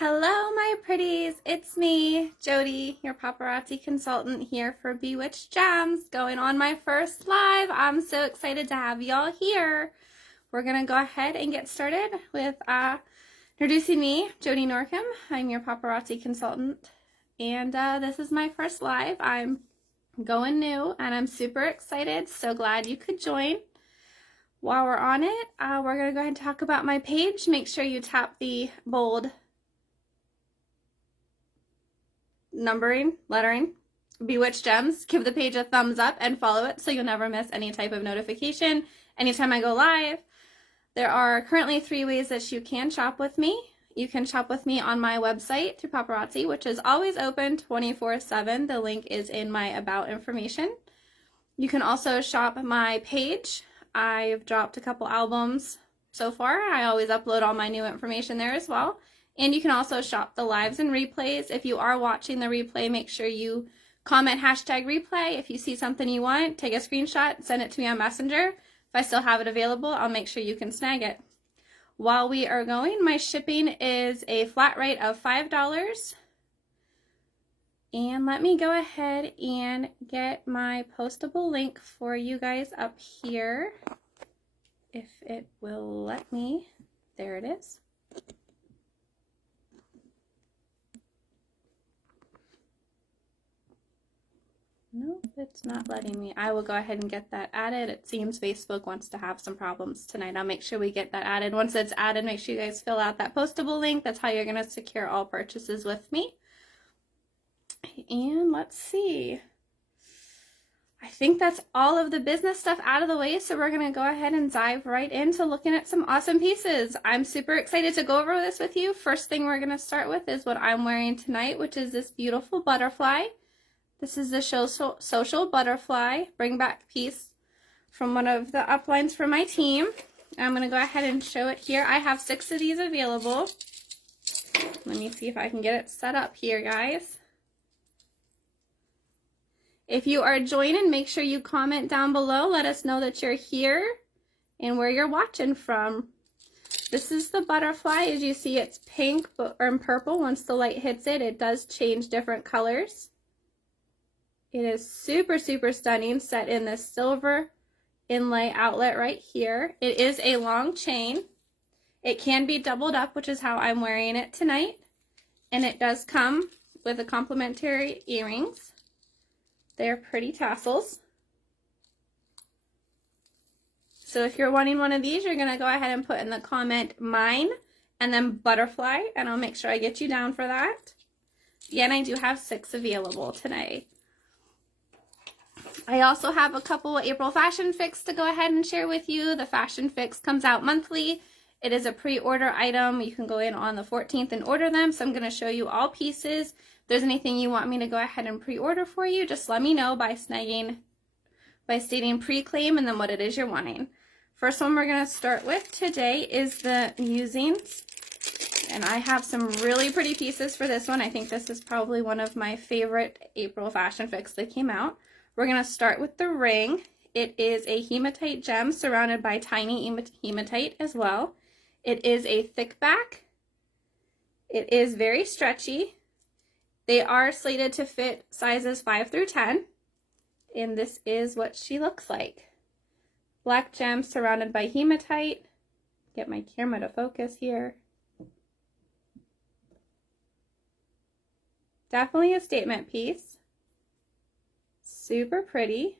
Hello, my pretties. It's me, Jody, your paparazzi consultant here for Bewitched Gems, going on my first live. I'm so excited to have y'all here. We're going to go ahead and get started with introducing me, Jody Norcom. I'm your paparazzi consultant, and this is my first live. I'm going new, and I'm super excited. So glad you could join. While we're on it, we're going to go ahead and talk about my page. Make sure you tap the bold lettering, Bewitched Gems. Give the page a thumbs up and follow it so you'll never miss any type of notification anytime I go live. There are currently 3 ways that you can shop with me. You can shop with me on my website through Paparazzi, which is always open 24/7. The link is in my about information. You can also shop my page. I've dropped a couple albums so far. I always upload all my new information there as well. And you can also shop the lives and replays. If you are watching the replay, make sure you comment #replay. If you see something you want, take a screenshot, send it to me on Messenger. If I still have it available, I'll make sure you can snag it. While we are going, my shipping is a flat rate of $5. And let me go ahead and get my postable link for you guys up here, if it will let me. There it is. Nope, it's not letting me. I will go ahead and get that added. It seems Facebook wants to have some problems tonight. I'll make sure we get that added. Once it's added, make sure you guys fill out that postable link. That's how you're going to secure all purchases with me. And let's see. I think that's all of the business stuff out of the way, so we're going to go ahead and dive right into looking at some awesome pieces. I'm super excited to go over this with you. First thing we're going to start with is what I'm wearing tonight, which is this beautiful butterfly. This is the Social Butterfly Bring Back piece from one of the uplines for my team. I'm going to go ahead and show it here. I have 6 of these available. Let me see if I can get it set up here, guys. If you are joining, make sure you comment down below. Let us know that you're here and where you're watching from. This is the butterfly. As you see, it's pink and purple. Once the light hits it, it does change different colors. It is super, super stunning, set in this silver inlay outlet right here. It is a long chain. It can be doubled up, which is how I'm wearing it tonight. And it does come with a complimentary earrings. They're pretty tassels. So if you're wanting one of these, you're going to go ahead and put in the comment mine and then butterfly, and I'll make sure I get you down for that. Again, I do have 6 available today. I also have a couple April Fashion Fix to go ahead and share with you. The Fashion Fix comes out monthly. It is a pre-order item. You can go in on the 14th and order them. So I'm going to show you all pieces. If there's anything you want me to go ahead and pre-order for you, just let me know by stating pre-claim and then what it is you're wanting. First one we're going to start with today is the Musings. And I have some really pretty pieces for this one. I think this is probably one of my favorite April Fashion Fix that came out. We're going to start with the ring. It is a hematite gem surrounded by tiny hematite as well. It is a thick back. It is very stretchy. They are slated to fit sizes 5 through 10. And this is what she looks like. Black gem surrounded by hematite. Get my camera to focus here. Definitely a statement piece. Super pretty.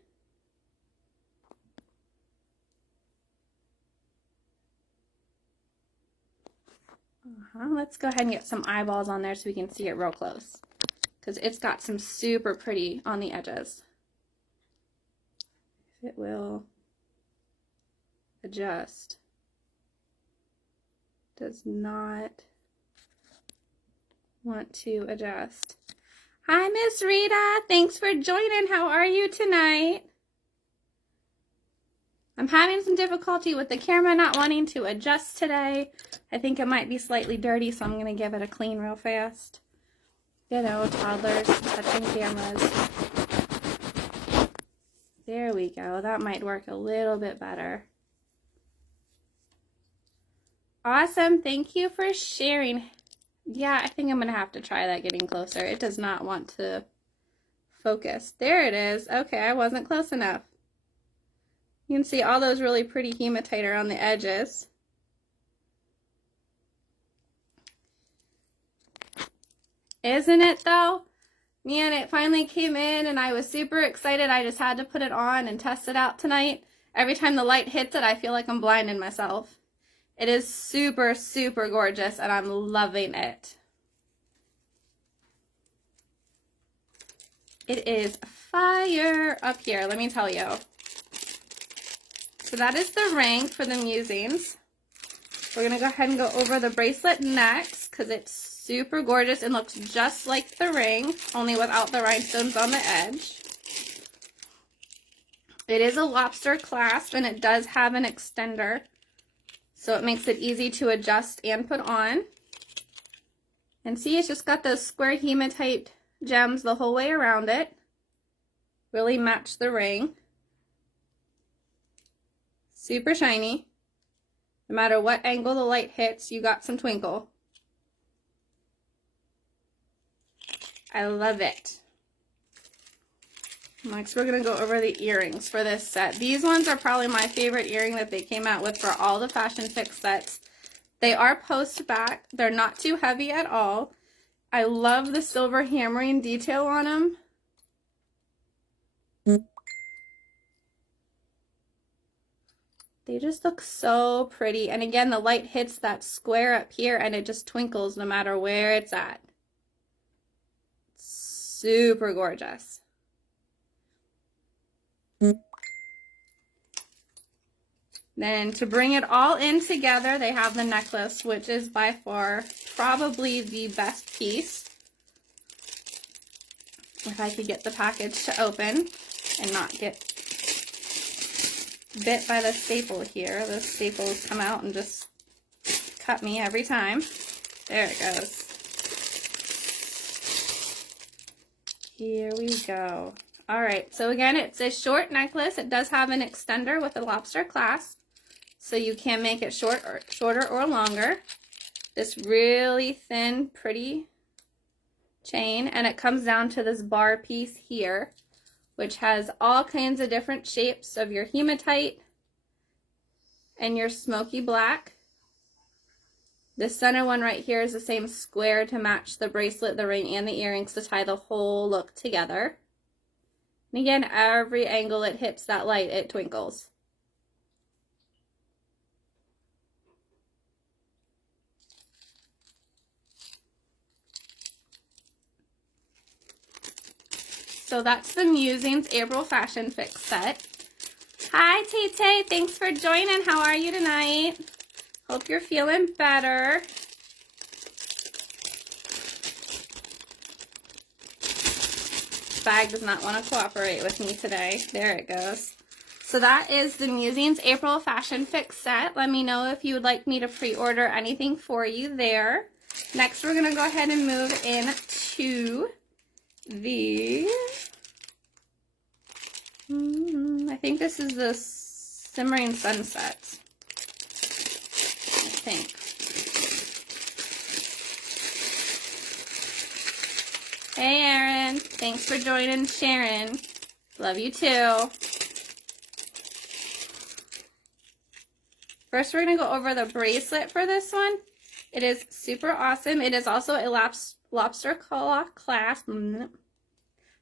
Let's go ahead and get some eyeballs on there so we can see it real close, because it's got some super pretty on the edges. If it will adjust. Does not want to adjust. Hi, Miss Rita. Thanks for joining. How are you tonight? I'm having some difficulty with the camera not wanting to adjust today. I think it might be slightly dirty, so I'm going to give it a clean real fast. You know, toddlers touching cameras. There we go. That might work a little bit better. Awesome. Thank you for sharing. Yeah, I think I'm going to have to try that getting closer. It does not want to focus. There it is. Okay, I wasn't close enough. You can see all those really pretty hematite around the edges. Isn't it though? Man, it finally came in and I was super excited. I just had to put it on and test it out tonight. Every time the light hits it, I feel like I'm blinding myself. It is super, super gorgeous and I'm loving it. It is fire up here, let me tell you. So that is the ring for the musings. We're gonna go ahead and go over the bracelet next because it's super gorgeous and looks just like the ring, only without the rhinestones on the edge. It is a lobster clasp and it does have an extender, so it makes it easy to adjust and put on. And see, it's just got those square hematite gems the whole way around it. Really match the ring. Super shiny. No matter what angle the light hits, you got some twinkle. I love it. Next, we're going to go over the earrings for this set. These ones are probably my favorite earring that they came out with for all the Fashion Fix sets. They are post back. They're not too heavy at all. I love the silver hammering detail on them. They just look so pretty. And again, the light hits that square up here and it just twinkles no matter where it's at. Super gorgeous. Then to bring it all in together, they have the necklace, which is by far probably the best piece. If I could get the package to open and not get bit by the staple here. The staples come out and just cut me every time. There it goes. Here we go. All right, so again, it's a short necklace. It does have an extender with a lobster clasp, so you can make it shorter or longer. This really thin, pretty chain, and it comes down to this bar piece here, which has all kinds of different shapes of your hematite and your smoky black. The center one right here is the same square to match the bracelet, the ring, and the earrings to tie the whole look together. And again, every angle it hits that light, it twinkles. So that's the Musings April Fashion Fix set. Hi, Tay-Tay. Thanks for joining. How are you tonight? Hope you're feeling better. Bag does not want to cooperate with me today. There it goes. So that is the Musings April Fashion Fix set. Let me know if you would like me to pre-order anything for you there. Next, we're going to go ahead and move into the, I think this is the Simmering Sunsets. I think. Hey, Erin. Thanks for joining, Sharon. Love you too. First, we're going to go over the bracelet for this one. It is super awesome. It is also a lobster claw clasp.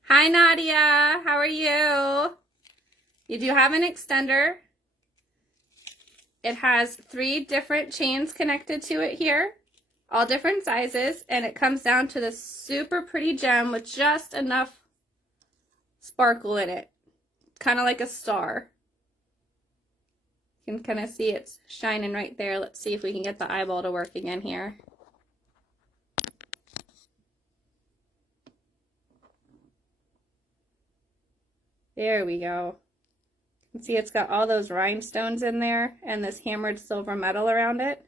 Hi, Nadia. How are you? You do have an extender. It has 3 different chains connected to it here, all different sizes, and it comes down to this super pretty gem with just enough sparkle in it, kind of like a star. You can kind of see it's shining right there. Let's see if we can get the eyeball to work again here. There we go. You can see it's got all those rhinestones in there and this hammered silver metal around it.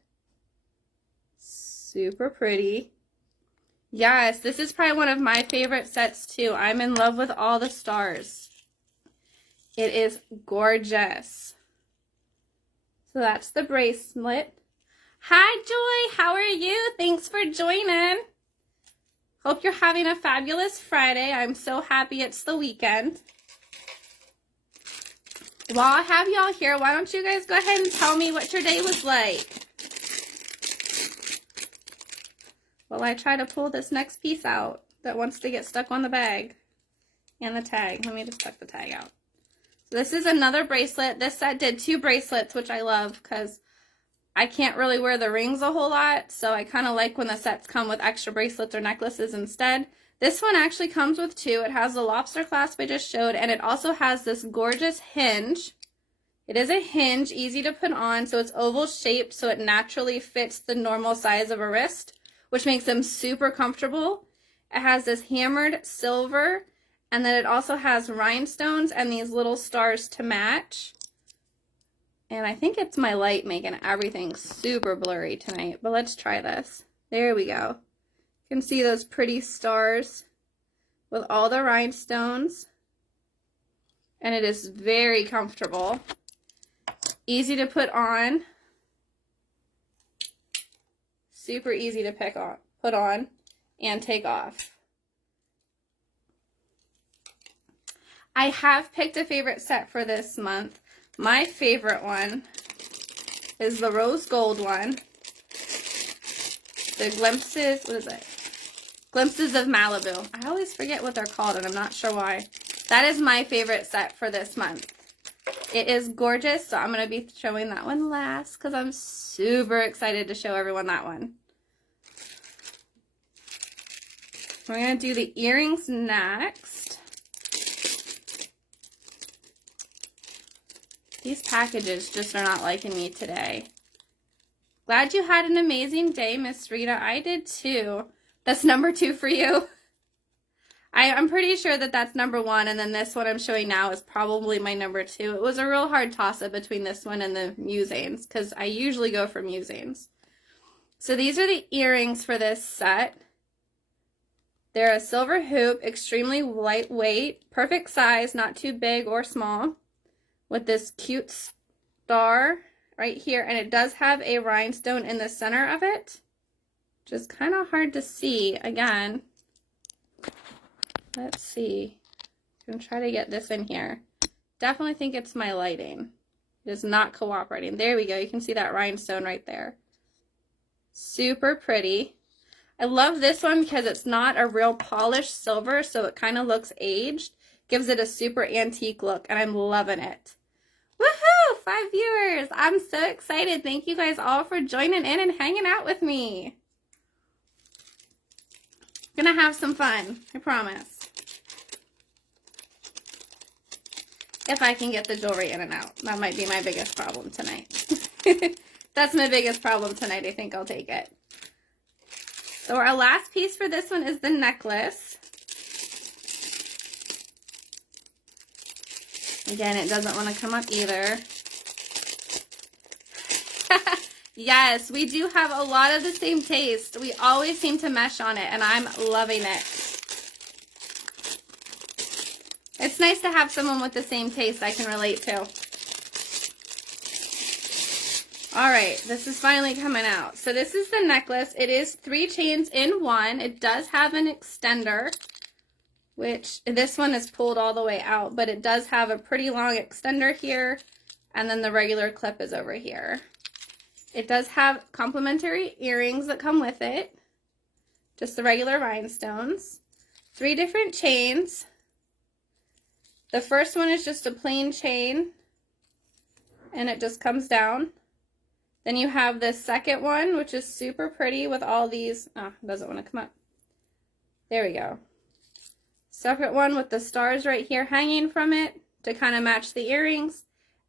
Super pretty. Yes, this is probably one of my favorite sets too. I'm in love with all the stars. It is gorgeous. So that's the bracelet. Hi, Joy. How are you? Thanks for joining. Hope you're having a fabulous Friday. I'm so happy it's the weekend. While I have y'all here, why don't you guys go ahead and tell me what your day was like? While I try to pull this next piece out that wants to get stuck on the bag and the tag. Let me just tuck the tag out. So this is another bracelet. This set did 2 bracelets, which I love because I can't really wear the rings a whole lot. So I kind of like when the sets come with extra bracelets or necklaces instead. This one actually comes with 2. It has the lobster clasp I just showed, and it also has this gorgeous hinge. It is a hinge, easy to put on, so it's oval shaped, so it naturally fits the normal size of a wrist, which makes them super comfortable. It has this hammered silver, and then it also has rhinestones and these little stars to match. And I think it's my light making everything super blurry tonight, but let's try this. There we go. You can see those pretty stars with all the rhinestones. And it is very comfortable. Easy to put on. Super easy to put on and take off. I have picked a favorite set for this month. My favorite one is the rose gold one. The glimpses, what is it? Glimpses of Malibu. I always forget what they're called, and I'm not sure why. That is my favorite set for this month. It is gorgeous, so I'm going to be showing that one last because I'm super excited to show everyone that one. We're going to do the earrings next. These packages just are not liking me today. Glad you had an amazing day, Miss Rita. I did too. That's number 2 for you. I'm pretty sure that that's number 1, and then this one I'm showing now is probably my number 2. It was a real hard toss-up between this one and the Musings, because I usually go for Musings. So these are the earrings for this set. They're a silver hoop, extremely lightweight, perfect size, not too big or small, with this cute star right here, and it does have a rhinestone in the center of it, which is kind of hard to see. Again, let's see. I'm going to try to get this in here. Definitely think it's my lighting. It is not cooperating. There we go. You can see that rhinestone right there. Super pretty. I love this one because it's not a real polished silver, so it kind of looks aged. Gives it a super antique look, and I'm loving it. Woohoo! 5 viewers! I'm so excited. Thank you guys all for joining in and hanging out with me. Gonna have some fun, I promise. If I can get the jewelry in and out. That might be my biggest problem tonight. That's my biggest problem tonight. I think I'll take it. So our last piece for this one is the necklace. Again, it doesn't want to come up either. Yes, we do have a lot of the same taste. We always seem to mesh on it, and I'm loving it. It's nice to have someone with the same taste I can relate to. All right, this is finally coming out. So this is the necklace. It is 3 chains in 1. It does have an extender, which this one is pulled all the way out, but it does have a pretty long extender here, and then the regular clip is over here. It does have complimentary earrings that come with it, just the regular rhinestones. 3 different chains. The first one is just a plain chain, and it just comes down. Then you have this second one, which is super pretty with all these, it doesn't want to come up. There we go. Separate one with the stars right here hanging from it to kind of match the earrings.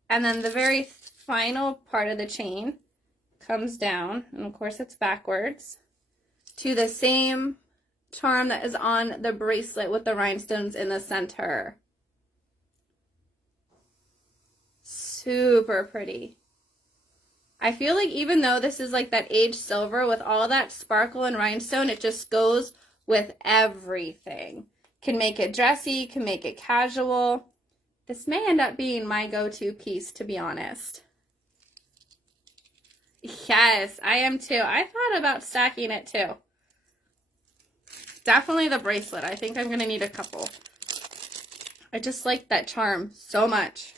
And then the very final part of the chain comes down, and of course it's backwards, to the same charm that is on the bracelet with the rhinestones in the center. Super pretty. I feel like even though this is like that aged silver with all that sparkle and rhinestone, it just goes with everything. Can make it dressy, can make it casual. This may end up being my go-to piece, to be honest. Yes, I am too. I thought about stacking it too. Definitely the bracelet. I think I'm going to need a couple. I just like that charm so much.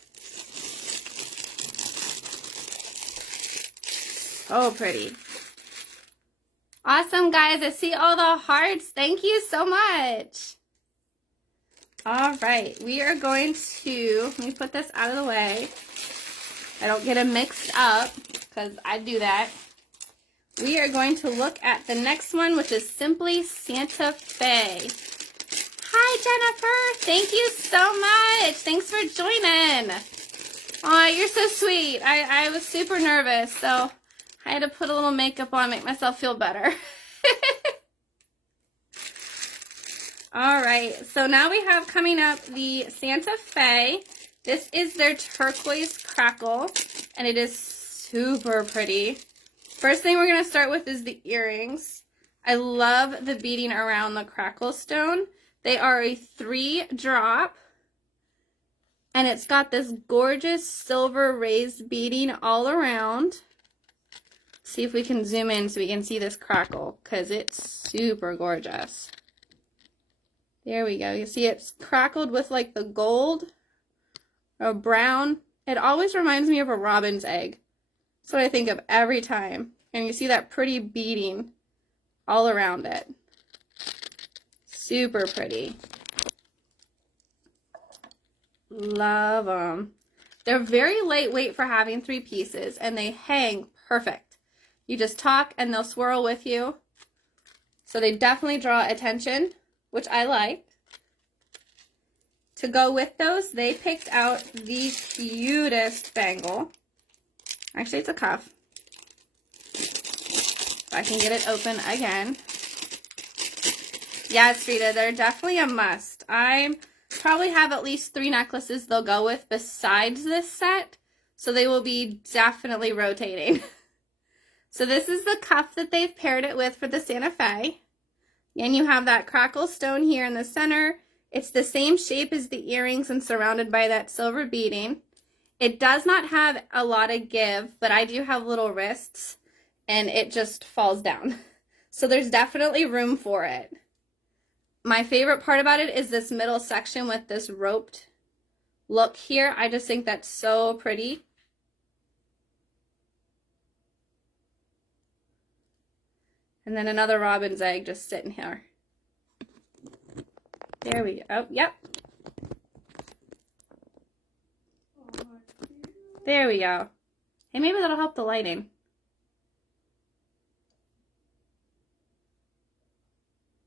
So pretty. Awesome, guys. I see all the hearts. Thank you so much. All right. We are going to, let me put this out of the way. I don't get them mixed up because I do that. We are going to look at the next one, which is Simply Santa Fe. Hi, Jennifer. Thank you so much. Thanks for joining. Oh, you're so sweet. I was super nervous, so I had to put a little makeup on, make myself feel better. All right, so now we have coming up the Santa Fe. This is their turquoise crackle, and it is super pretty. First thing we're going to start with is the earrings. I love the beading around the crackle stone. They are a 3-drop, and it's got this gorgeous silver raised beading all around. See if we can zoom in so we can see this crackle, because it's super gorgeous. There we go. You see it's crackled with like the gold or brown. It always reminds me of a robin's egg. That's what I think of every time. And you see that pretty beading all around it. Super pretty. Love them. They're very lightweight for having 3 pieces, and they hang perfect. You just talk and they'll swirl with you. So they definitely draw attention, which I like. To go with those, they picked out the cutest bangle. Actually, it's a cuff. If I can get it open again. Yes, Rita, they're definitely a must. I probably have at least 3 necklaces they'll go with besides this set, so they will be definitely rotating. So this is the cuff that they've paired it with for the Santa Fe. And you have that crackle stone here in the center. It's the same shape as the earrings and surrounded by that silver beading. It does not have a lot of give, but I do have little wrists, and it just falls down. So there's definitely room for it. My favorite part about it is this middle section with this roped look here. I just think that's so pretty. And then another robin's egg just sitting here. There we go. Oh, yep. There we go. Hey, maybe that'll help the lighting.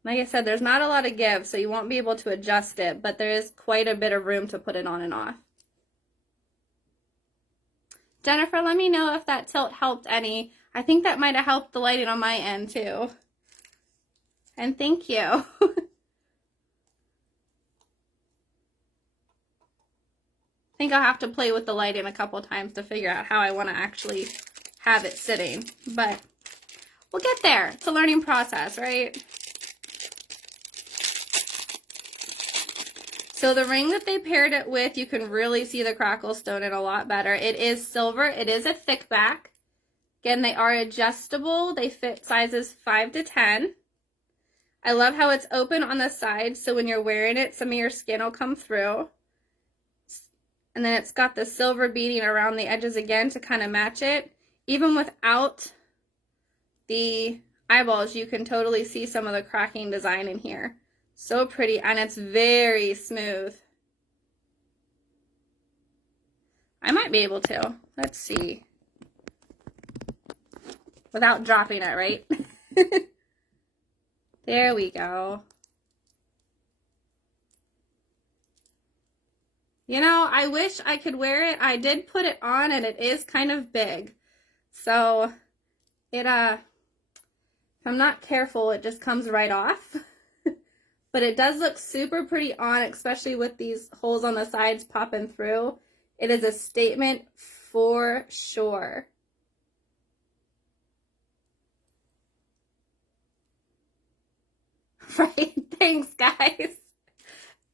Like I said, there's not a lot of give, so you won't be able to adjust it, but there is quite a bit of room to put it on and off. Jennifer, let me know if that tilt helped any. I think that might have helped the lighting on my end too. And thank you. I think I'll have to play with the lighting a couple times to figure out how I want to actually have it sitting. But we'll get there. It's a learning process, right? So the ring that they paired it with, you can really see the crackle stone in a lot better. It is silver. It is a thick back. Again, they are adjustable. They fit sizes 5 to 10. I love how it's open on the side, so when you're wearing it, some of your skin will come through. And then it's got the silver beading around the edges again to kind of match it. Even without the eyeballs, you can totally see some of the cracking design in here. So pretty, and it's very smooth. I might be able to. Let's see. Without dropping it, right? There we go. You know, I wish I could wear it. I did put it on, and it is kind of big. So, it, if I'm not careful, it just comes right off. But it does look super pretty on, especially with these holes on the sides popping through. It is a statement for sure. Right? Thanks, guys.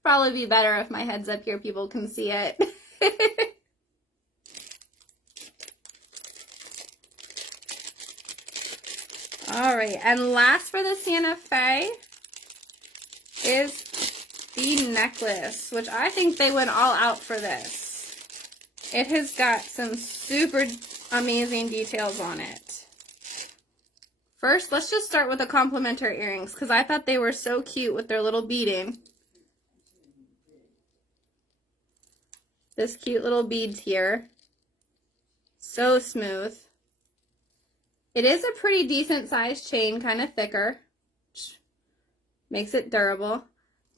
Probably be better if my head's up here, people can see it. right, and last for the Santa Fe is the necklace, which I think they went all out for this. It has got some super amazing details on it. First, let's just start with the complimentary earrings, because I thought they were so cute with their little beading. This cute little beads here. So smooth. It is a pretty decent sized chain, kind of thicker. Makes it durable.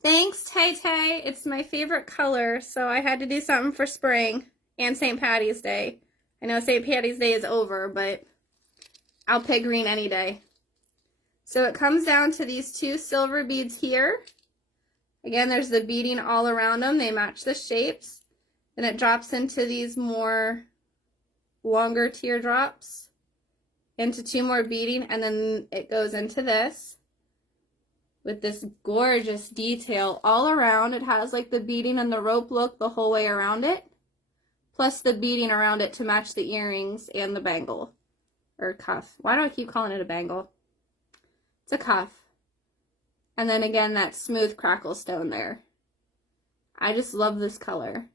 Thanks, Tay Tay. It's my favorite color, so I had to do something for spring and St. Patty's Day. I know St. Patty's Day is over, but I'll pick green any day. So it comes down to these two silver beads here. Again, there's the beading all around them. They match the shapes. Then it drops into these more longer teardrops, into two more beading, and then it goes into this with this gorgeous detail all around. It has like the beading and the rope look the whole way around it, plus the beading around it to match the earrings and the bangle, or cuff. Why do I keep calling it a bangle? It's a cuff. And then again, that smooth crackle stone there. I just love this color.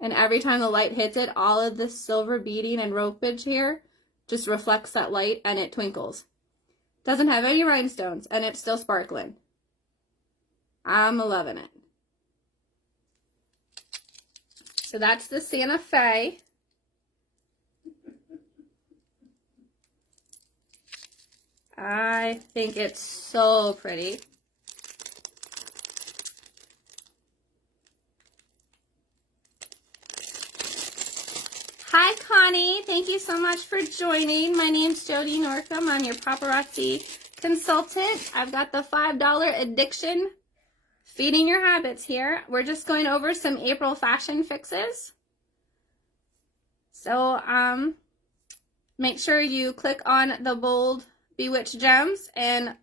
And every time the light hits it, all of this silver beading and ropage here just reflects that light and it twinkles. Doesn't have any rhinestones and it's still sparkling. I'm loving it. So that's the Santa Fe. I think it's so pretty. Hi, Connie. Thank you so much for joining. My name's Jody Northam. I'm your paparazzi consultant. I've got the $5 addiction feeding your habits here. We're just going over some April fashion fixes. So make sure you click on the bold Bewitched gems and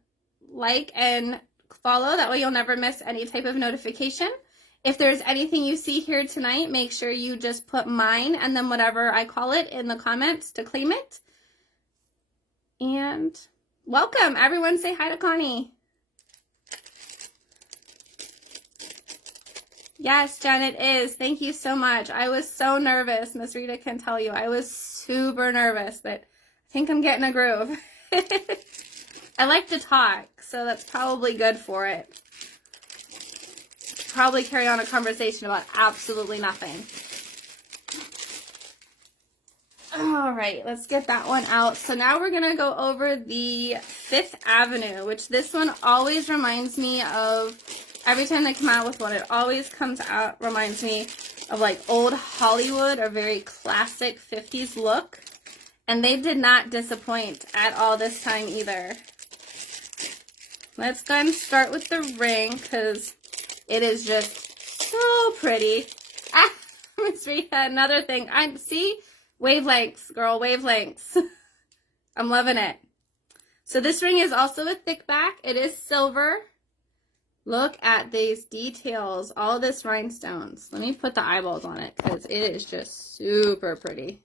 like and follow. That way you'll never miss any type of notification. If there's anything you see here tonight, make sure you just put mine and then whatever I call it in the comments to claim it. And welcome. Everyone say hi to Connie. Yes, Jen, it is. Thank you so much. I was so nervous. Miss Rita can tell you. I was super nervous, but I think I'm getting a groove. I like to talk, so that's probably good for it. Probably carry on a conversation about absolutely nothing. All right, let's get that one out. So now we're gonna go over the Fifth Avenue, which this one always reminds me of, every time they come out with one, it always comes out, reminds me of like old Hollywood, a very classic 50s look. And they did not disappoint at all this time either. Let's go ahead and start with the ring, because it is just so pretty. Ah, Miss Rita, another thing. See? Wavelengths, girl, wavelengths. I'm loving it. So this ring is also a thick back. It is silver. Look at these details. All this rhinestones. Let me put the eyeballs on it, because it is just super pretty.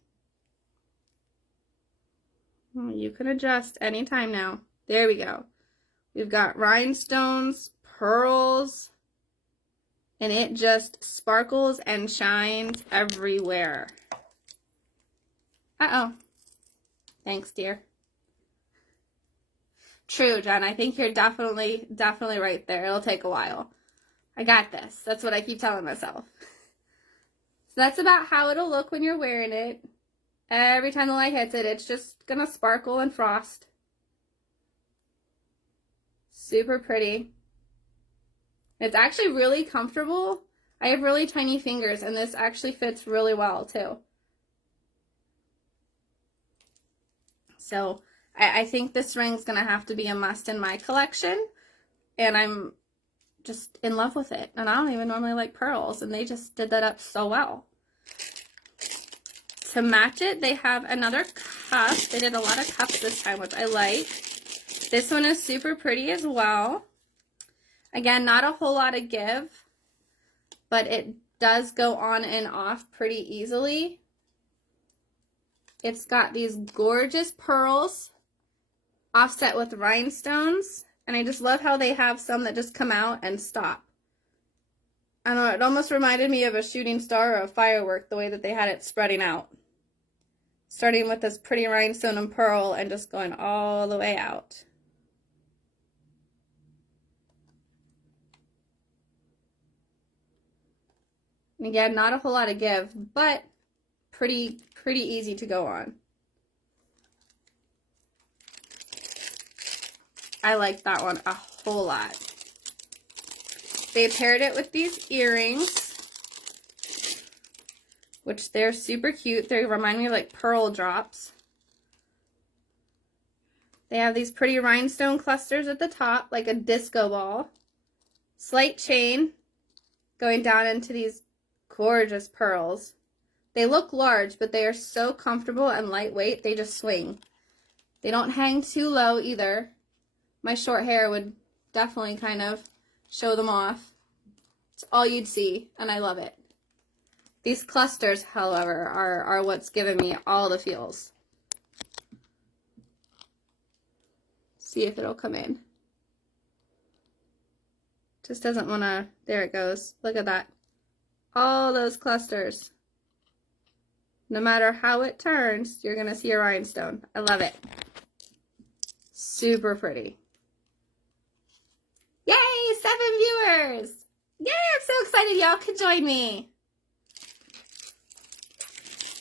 You can adjust anytime now. There we go. We've got rhinestones, pearls, and it just sparkles and shines everywhere. Uh-oh. Thanks, dear. True, Jen. I think you're definitely right there. It'll take a while. I got this. That's what I keep telling myself. So that's about how it'll look when you're wearing it. Every time the light hits it, it's just gonna sparkle and frost. Super pretty. It's actually really comfortable. I have really tiny fingers, and this actually fits really well, too. So, I think this ring's gonna have to be a must in my collection, and I'm just in love with it. And I don't even normally like pearls, and they just did that up so well. To match it, they have another cuff. They did a lot of cuffs this time, which I like. This one is super pretty as well. Again, not a whole lot of give, but it does go on and off pretty easily. It's got these gorgeous pearls offset with rhinestones. And I just love how they have some that just come out and stop. I don't know, it almost reminded me of a shooting star or a firework, the way that they had it spreading out. Starting with this pretty rhinestone and pearl and just going all the way out. And again, not a whole lot of give, but pretty easy to go on. I like that one a whole lot. They paired it with these earrings, which they're super cute. They remind me of like pearl drops. They have these pretty rhinestone clusters at the top, like a disco ball. Slight chain going down into these gorgeous pearls. They look large, but they are so comfortable and lightweight, they just swing. They don't hang too low either. My short hair would definitely kind of show them off. It's all you'd see, and I love it. These clusters, however, are what's giving me all the feels. See if it'll come in. Just doesn't want to, there it goes. Look at that. All those clusters. No matter how it turns, you're going to see a rhinestone. I love it. Super pretty. Yay, 7 viewers. Yay, I'm so excited y'all could join me.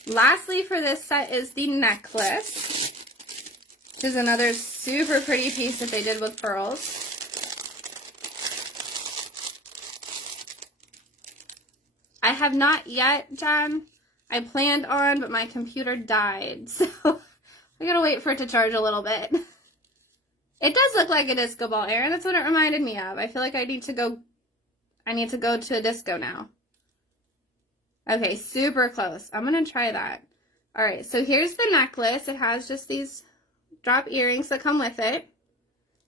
Lastly for this set is the necklace. This is another super pretty piece that they did with pearls. I have not yet, Jen. I planned on, but my computer died, so I gotta wait for it to charge a little bit. It does look like a disco ball, Erin. That's what it reminded me of. I feel like I need to go to a disco now. Okay, super close. I'm gonna try that. All right, so here's the necklace. It has just these drop earrings that come with it.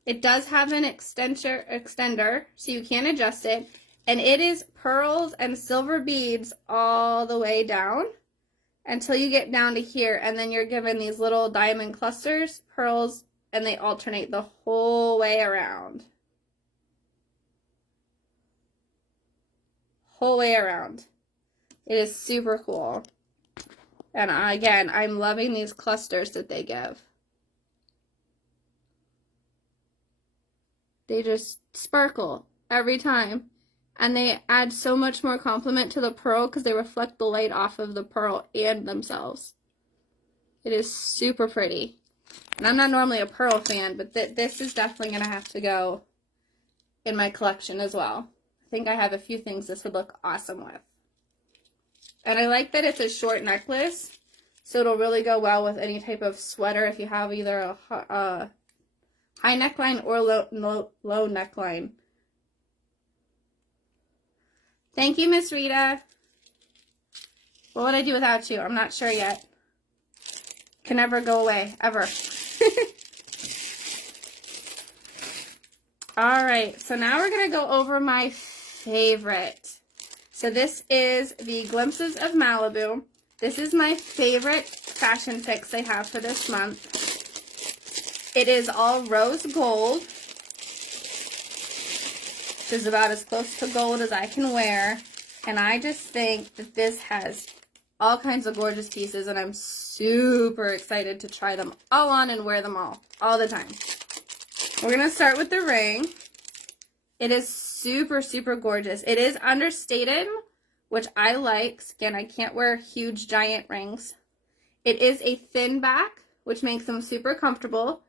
It does have an extender, so you can adjust it. And it is pearls and silver beads all the way down until you get down to here. And then you're given these little diamond clusters, pearls, and they alternate the whole way around. Whole way around. It is super cool. And again, I'm loving these clusters that they give. They just sparkle every time. And they add so much more complement to the pearl because they reflect the light off of the pearl and themselves. It is super pretty. And I'm not normally a pearl fan, but this is definitely going to have to go in my collection as well. I think I have a few things this would look awesome with. And I like that it's a short necklace, so it'll really go well with any type of sweater if you have either a high neckline or low neckline. Thank you, Miss Rita. What would I do without you? I'm not sure yet. Can never go away, ever. All right, so now we're gonna go over my favorite. So this is the Glimpses of Malibu. This is my favorite fashion fix they have for this month. It is all rose gold, which is about as close to gold as I can wear. And I just think that this has all kinds of gorgeous pieces, and I'm super excited to try them all on and wear them all the time. We're going to start with the ring. It is super, super gorgeous. It is understated, which I like. Again, I can't wear huge, giant rings. It is a thin back, which makes them super comfortable.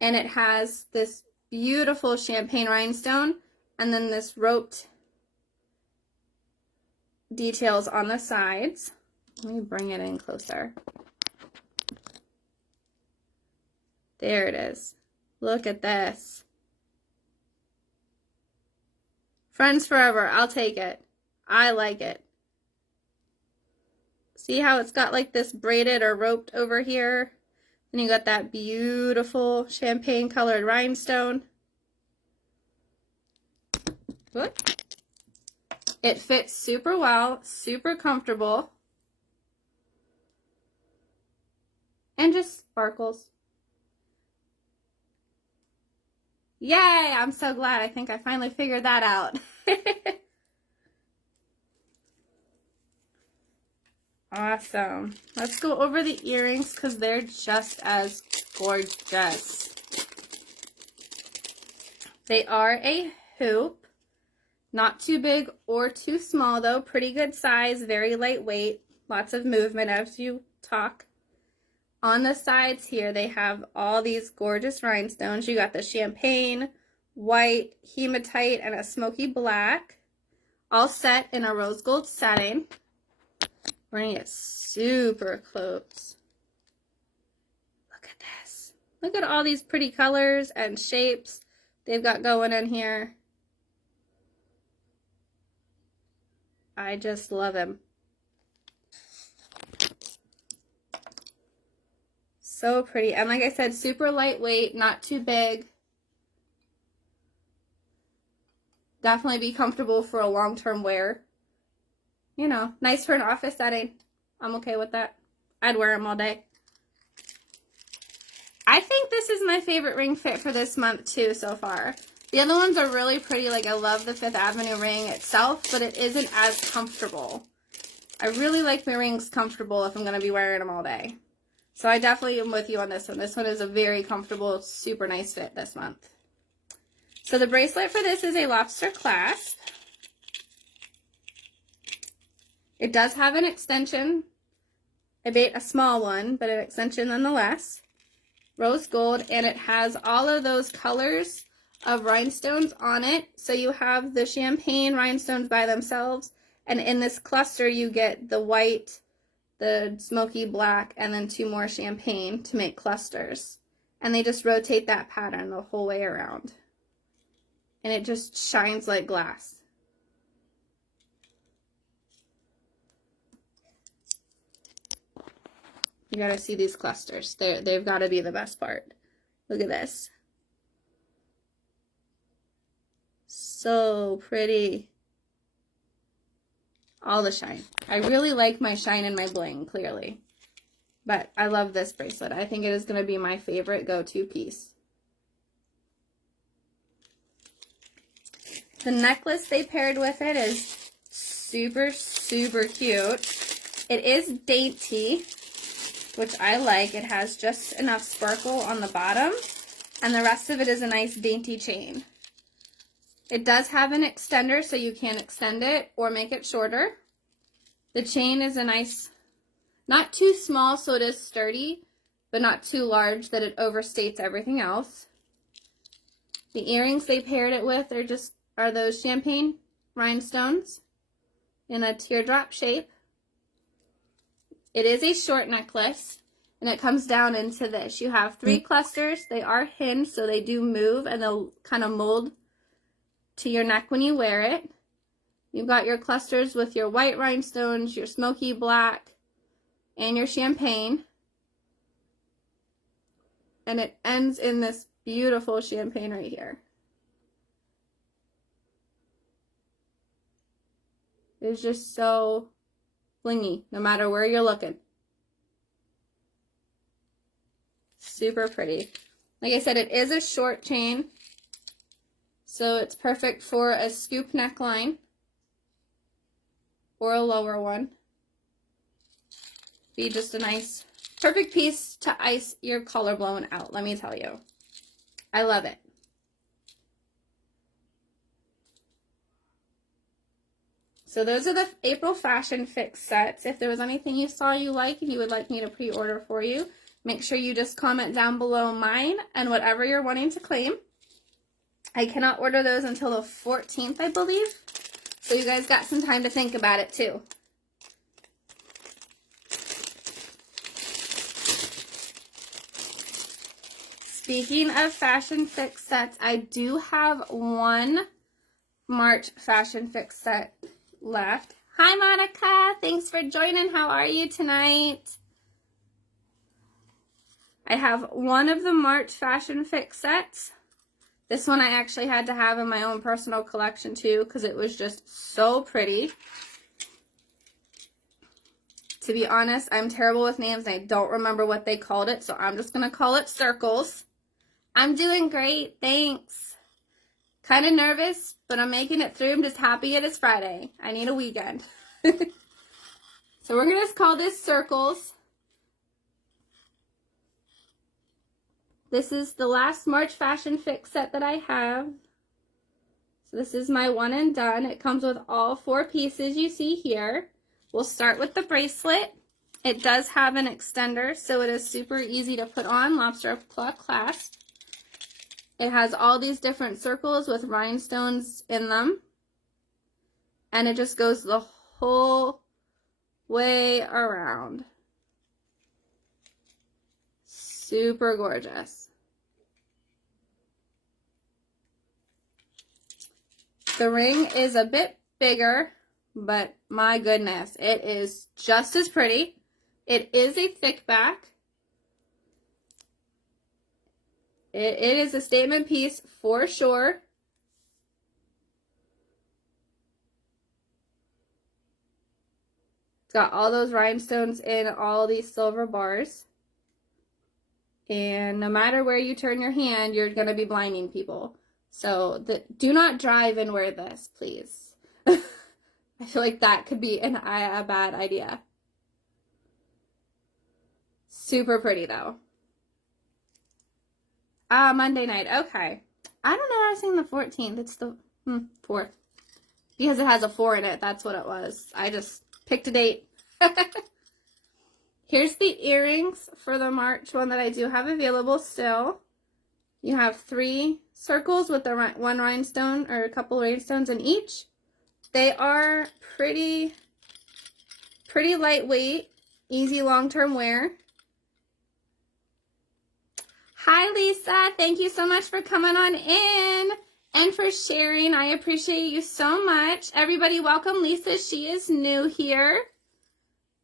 And it has this beautiful champagne rhinestone and then this roped details on the sides. Let me bring it in closer. There it is. Look at this. Friends forever. I'll take it. I like it. See how it's got like this braided or roped over here? And you got that beautiful champagne colored rhinestone. Look. It fits super well, super comfortable. and just sparkles. Yay! I'm so glad. I think I finally figured that out. Awesome. Let's go over the earrings because they're just as gorgeous. They are a hoop. Not too big or too small though. Pretty good size, very lightweight. Lots of movement as you talk. On the sides here, they have all these gorgeous rhinestones. You got the champagne, white, hematite, and a smoky black. All set in a rose gold setting. We're going to get super close. Look at this. Look at all these pretty colors and shapes they've got going in here. I just love him. So pretty. And like I said, super lightweight, not too big. Definitely be comfortable for a long-term wear. You know, nice for an office setting. I'm okay with that. I'd wear them all day. I think this is my favorite ring fit for this month too so far. The other ones are really pretty. Like I love the Fifth Avenue ring itself, but it isn't as comfortable. I really like my rings comfortable if I'm going to be wearing them all day. So I definitely am with you on this one. This one is a very comfortable, super nice fit this month. So the bracelet for this is a lobster clasp. It does have an extension, a small one, but an extension nonetheless. Rose gold, and it has all of those colors of rhinestones on it. So you have the champagne rhinestones by themselves, and in this cluster you get the white, the smoky black, and then 2 more champagne to make clusters. And they just rotate that pattern the whole way around. And it just shines like glass. You gotta see these clusters. They've gotta be the best part. Look at this. So pretty. All the shine. I really like my shine and my bling, clearly. But I love this bracelet. I think it is gonna be my favorite go-to piece. The necklace they paired with it is super, super cute. It is dainty, which I like. It has just enough sparkle on the bottom, and the rest of it is a nice dainty chain. It does have an extender, so you can extend it or make it shorter. The chain is a nice, not too small, so it is sturdy, but not too large that it overstates everything else. The earrings they paired it with are those champagne rhinestones in a teardrop shape. It is a short necklace, and it comes down into this. You have 3 clusters. They are hinged, so they do move, and they'll kind of mold to your neck when you wear it. You've got your clusters with your white rhinestones, your smoky black, and your champagne. And it ends in this beautiful champagne right here. It's just so blingy, no matter where you're looking. Super pretty. Like I said, it is a short chain, so it's perfect for a scoop neckline or a lower one. Be just a nice, perfect piece to ice your collarbone out, let me tell you. I love it. So those are the April Fashion Fix sets. If there was anything you saw you like and you would like me to pre-order for you, make sure you just comment down below mine and whatever you're wanting to claim. I cannot order those until the 14th, I believe. So you guys got some time to think about it too. Speaking of Fashion Fix sets, I do have one March Fashion Fix set left. Hi Monica, thanks for joining. How are you tonight? I have one of the March Fashion Fix sets. This one I actually had to have in my own personal collection too because it was just so pretty. To be honest, I'm terrible with names and I don't remember what they called it, so I'm just going to call it circles. I'm doing great, thanks. Kind of nervous, but I'm making it through. I'm just happy it is Friday. I need a weekend. So we're going to call this circles. This is the last March Fashion Fix set that I have. So this is my one and done. It comes with all 4 pieces you see here. We'll start with the bracelet. It does have an extender, so it is super easy to put on, lobster claw clasp. It has all these different circles with rhinestones in them. And it just goes the whole way around. Super gorgeous. The ring is a bit bigger, but my goodness, it is just as pretty. It is a thick back. It is a statement piece for sure. It's got all those rhinestones in all these silver bars. And no matter where you turn your hand, you're going to be blinding people. So do not drive and wear this, please. I feel like that could be a bad idea. Super pretty, though. Monday night. Okay. I don't know why I was saying the 14th. It's the 4th. Because it has a 4 in it. That's what it was. I just picked a date. Here's the earrings for the March one that I do have available still. You have 3 circles with the 1 rhinestone or a couple rhinestones in each. They are pretty lightweight, easy long-term wear. Hi, Lisa. Thank you so much for coming on in and for sharing. I appreciate you so much. Everybody, welcome Lisa. She is new here.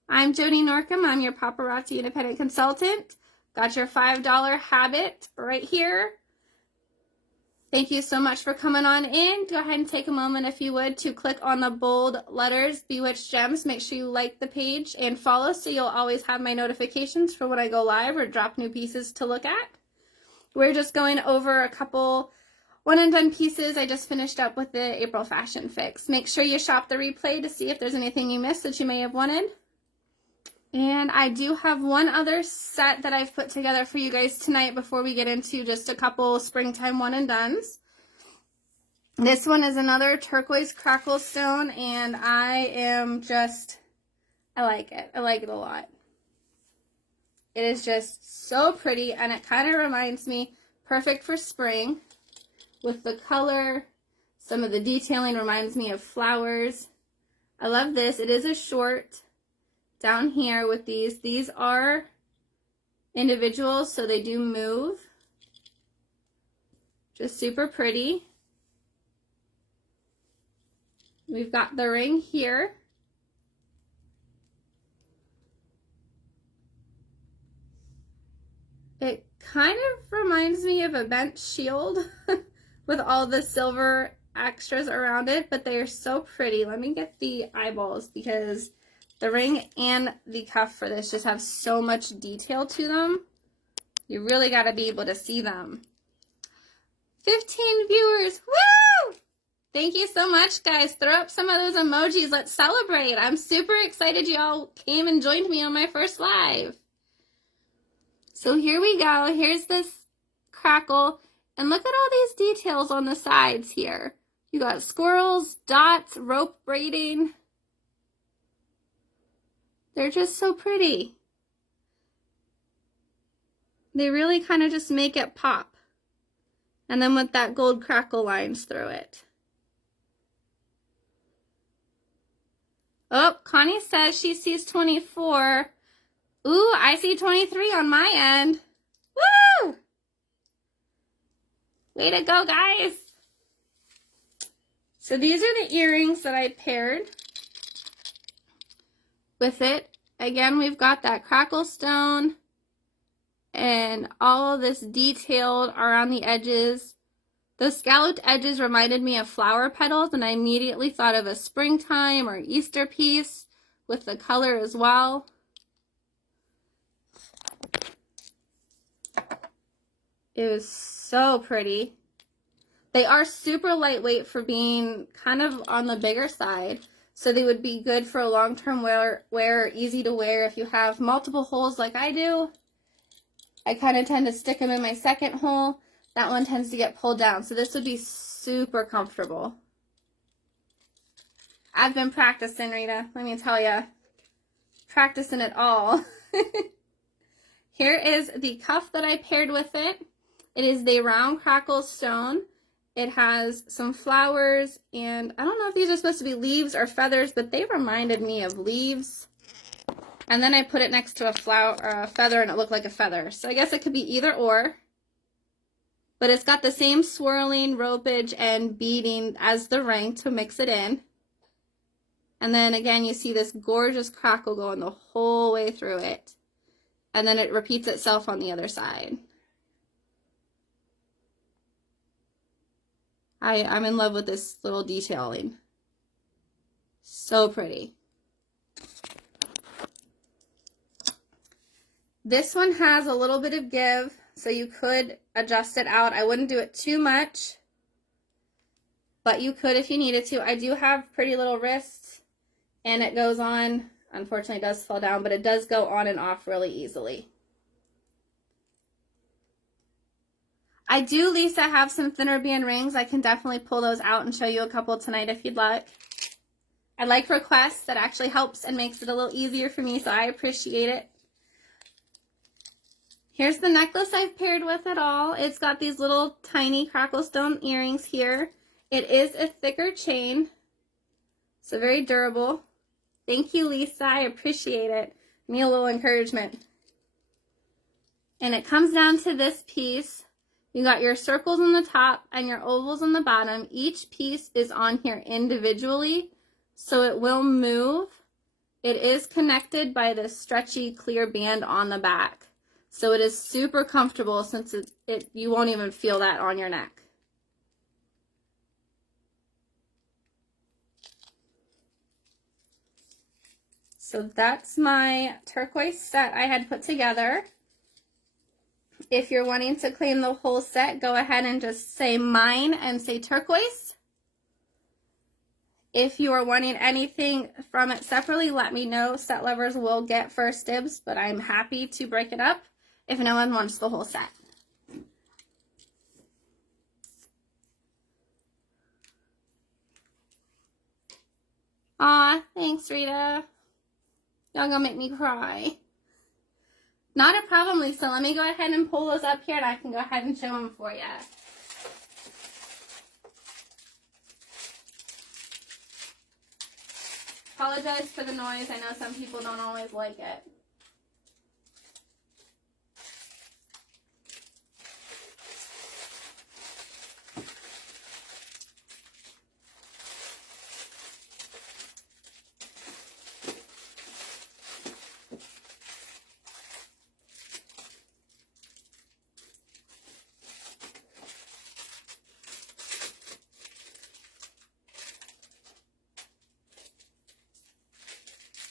I'm Jody Norcom. I'm your paparazzi independent consultant. Got your $5 habit right here. Thank you so much for coming on in. Go ahead and take a moment, if you would, to click on the bold letters, Bewitched Gems. Make sure you like the page and follow so you'll always have my notifications for when I go live or drop new pieces to look at. We're just going over a couple one and done pieces. I just finished up with the April Fashion Fix. Make sure you shop the replay to see if there's anything you missed that you may have wanted. And I do have one other set that I've put together for you guys tonight before we get into just a couple springtime one and dones. This one is another turquoise crackle stone, and I like it. I like it a lot. It is just so pretty, and it kind of reminds me, perfect for spring with the color. Some of the detailing reminds me of flowers. I love this. It is a short down here with these. These are individuals, so they do move. Just super pretty. We've got the ring here. It kind of reminds me of a bent shield with all the silver extras around it, but they are so pretty. Let me get the eyeballs because the ring and the cuff for this just have so much detail to them. You really got to be able to see them. 15 viewers. Woo! Thank you so much, guys. Throw up some of those emojis. Let's celebrate. I'm super excited you all came and joined me on my first live. So here we go. Here's this crackle. And look at all these details on the sides here. You got squirrels, dots, rope braiding. They're just so pretty. They really kind of just make it pop. And then with that gold crackle lines through it. Oh, Connie says she sees 24. Ooh, I see 23 on my end. Woo! Way to go, guys. So these are the earrings that I paired with it. Again, we've got that crackle stone and all of this detailed around the edges. Those scalloped edges reminded me of flower petals, and I immediately thought of a springtime or Easter piece with the color as well. It was so pretty. They are super lightweight for being kind of on the bigger side. So they would be good for a long-term wear, easy to wear if you have multiple holes like I do. I kind of tend to stick them in my second hole. That one tends to get pulled down. So this would be super comfortable. I've been practicing, Rita. Let me tell you. Practicing it all. Here is the cuff that I paired with it. It is the round crackle stone. It has some flowers, and I don't know if these are supposed to be leaves or feathers, but they reminded me of leaves. And then I put it next to a flower or a feather, and it looked like a feather. So I guess it could be either or. But it's got the same swirling, ropage, and beading as the ring to mix it in. And then again, you see this gorgeous crackle going the whole way through it. And then it repeats itself on the other side. I'm in love with this little detailing. So pretty. This one has a little bit of give, so you could adjust it out. I wouldn't do it too much, but you could if you needed to. I do have pretty little wrists, and it goes on. Unfortunately, it does fall down, but it does go on and off really easily. I do, Lisa, have some thinner band rings. I can definitely pull those out and show you a couple tonight if you'd like. I like requests. That actually helps and makes it a little easier for me, so I appreciate it. Here's the necklace I've paired with it all. It's got these little tiny crackle stone earrings here. It is a thicker chain, so very durable. Thank you, Lisa. I appreciate it. Need a little encouragement. And it comes down to this piece. You got your circles on the top and your ovals on the bottom. Each piece is on here individually, so it will move. It is connected by this stretchy clear band on the back. So it is super comfortable since you won't even feel that on your neck. So that's my turquoise set I had put together. If you're wanting to claim the whole set, go ahead and just say mine and say turquoise. If you are wanting anything from it separately, let me know. Set lovers will get first dibs, but I'm happy to break it up if no one wants the whole set. Aw, thanks, Rita. Y'all gonna make me cry. Not a problem, Lisa. Let me go ahead and pull those up here and I can go ahead and show them for you. Apologize for the noise. I know some people don't always like it.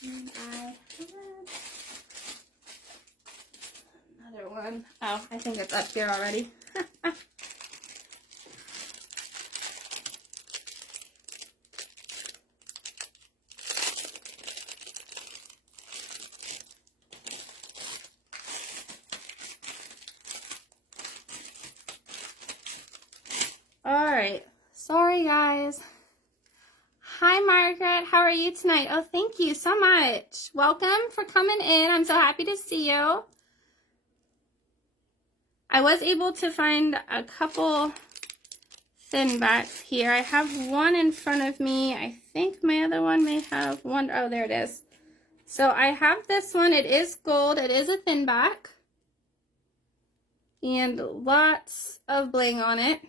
And I have another one. Oh, I think it's up here already. All right. Sorry, guys. Hi, Margaret. How are you tonight? Oh, thank you so much. Welcome for coming in. I'm so happy to see you. I was able to find a couple thin backs here. I have one in front of me. I think my other one may have one. Oh, there it is. So I have this one. It is gold. It is a thin back. And lots of bling on it.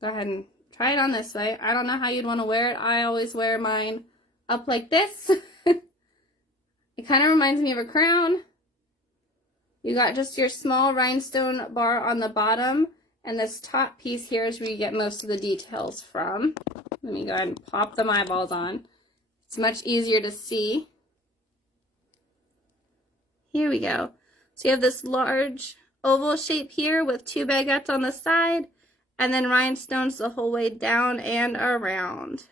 Go ahead and try it on this way. I don't know how you'd want to wear it. I always wear mine up like this. It kind of reminds me of a crown. You got just your small rhinestone bar on the bottom, and this top piece here is where you get most of the details from. Let me go ahead and pop the eyeballs on. It's much easier to see. Here we go. So you have this large oval shape here with 2 baguettes on the side, and then rhinestones the whole way down and around.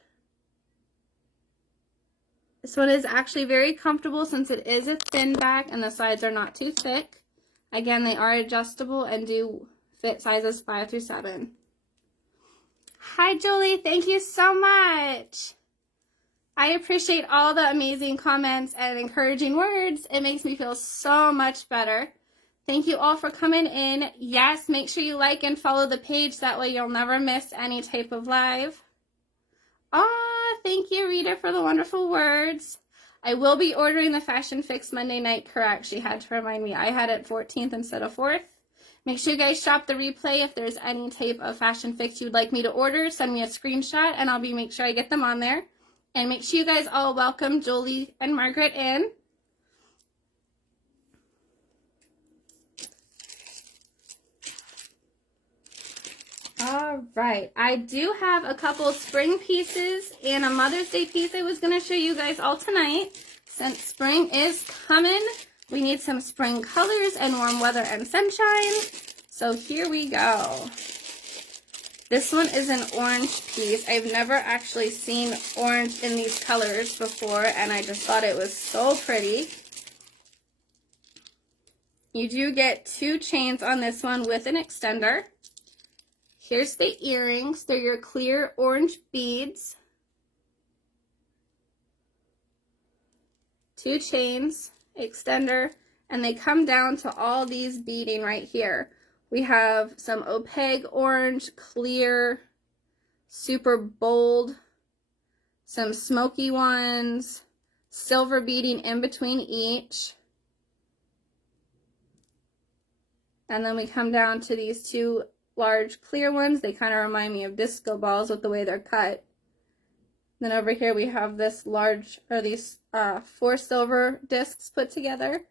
This one is actually very comfortable since it is a thin back and the sides are not too thick. Again, they are adjustable and do fit sizes 5 through 7. Hi, Julie. Thank you so much. I appreciate all the amazing comments and encouraging words. It makes me feel so much better. Thank you all for coming in. Yes, make sure you like and follow the page. That way you'll never miss any type of live. Thank you, Rita, for the wonderful words. I will be ordering the Fashion Fix Monday night, correct? She had to remind me. I had it 14th instead of 4th. Make sure you guys shop the replay. If there's any type of Fashion Fix you'd like me to order, send me a screenshot and I'll make sure I get them on there. And make sure you guys all welcome Jolie and Margaret in. All right, I do have a couple spring pieces and a Mother's Day piece I was going to show you guys all tonight. Since spring is coming, we need some spring colors and warm weather and sunshine. So here we go. This one is an orange piece. I've never actually seen orange in these colors before, and I just thought it was so pretty. You do get 2 chains on this one with an extender. Here's the earrings. They're your clear orange beads. 2 chains, extender, and they come down to all these beading right here. We have some opaque orange, clear, super bold, some smoky ones, silver beading in between each. And then we come down to these 2 large clear ones. They kind of remind me of disco balls with the way they're cut. Then over here we have this large, or these 4 silver discs put together.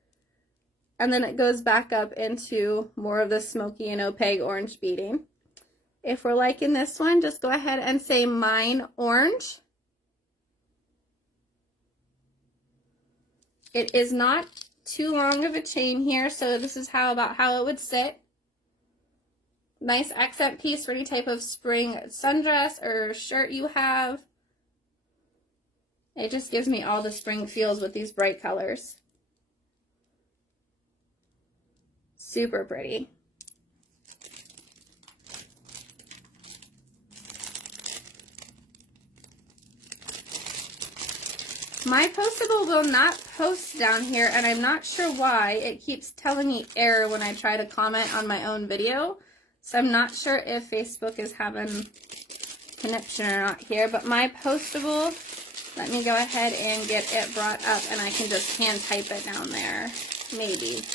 And then it goes back up into more of the smoky and opaque orange beading. If we're liking this one, just go ahead and say mine orange. It is not too long of a chain here, so this is about how it would sit. Nice accent piece for any type of spring sundress or shirt you have. It just gives me all the spring feels with these bright colors. Super pretty. My postable will not post down here, and I'm not sure why. It keeps telling me error when I try to comment on my own video. So I'm not sure if Facebook is having connection or not here, but my postable, let me go ahead and get it brought up and I can just hand type it down there. Maybe.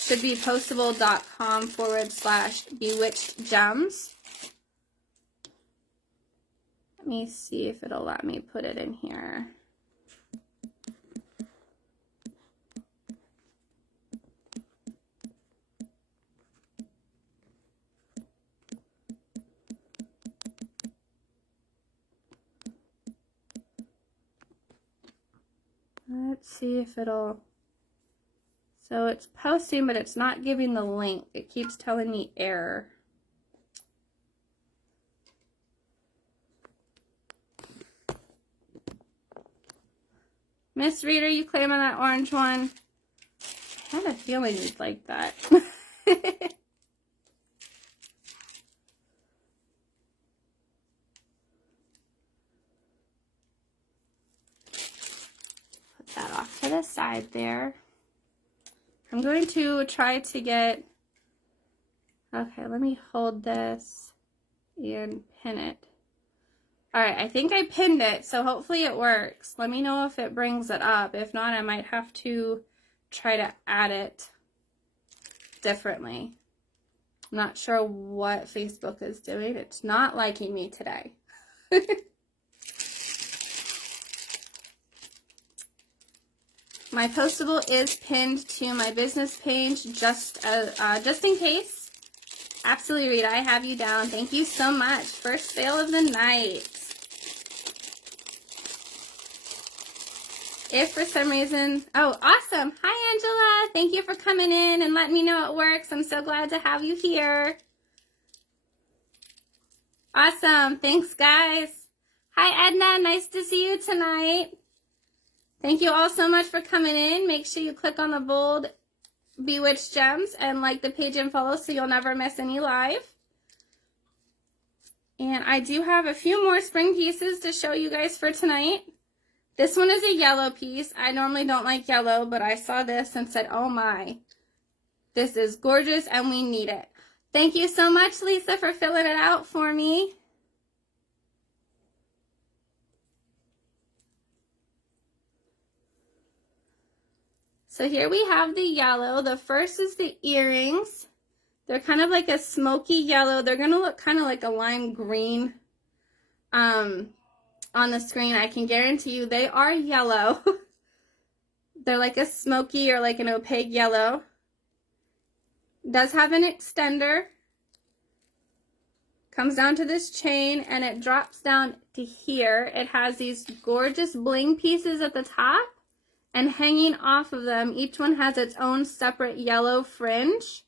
Should be postable.com/bewitched gems. Let me see if it'll let me put it in here. Let's see if it'll, so it's posting, but it's not giving the link. It keeps telling me error. Miss Reader, you claiming that orange one? I had a feeling you'd like that. Put that off to the side there. I'm going to try to get, okay, let me hold this and pin it. All right, I think I pinned it, so hopefully it works. Let me know if it brings it up. If not, I might have to try to add it differently. I'm not sure what Facebook is doing. It's not liking me today. My postable is pinned to my business page just in case. Absolutely, Rita, I have you down. Thank you so much. First sale of the night. If for some reason, oh, awesome. Hi, Angela. Thank you for coming in and letting me know it works. I'm so glad to have you here. Awesome. Thanks, guys. Hi, Edna. Nice to see you tonight. Thank you all so much for coming in. Make sure you click on the bold Bewitched gems and like the page and follow so you'll never miss any live. And I do have a few more spring pieces to show you guys for tonight. This one is a yellow piece. I normally don't like yellow, but I saw this and said, oh my, this is gorgeous and we need it. Thank you so much, Lisa, for filling it out for me. So here we have the yellow. The first is the earrings. They're kind of like a smoky yellow. They're going to look kind of like a lime green on the screen. I can guarantee you they are yellow. They're like a smoky or like an opaque yellow. It does have an extender. Comes down to this chain and it drops down to here. It has these gorgeous bling pieces at the top. And hanging off of them, each one has its own separate yellow fringe.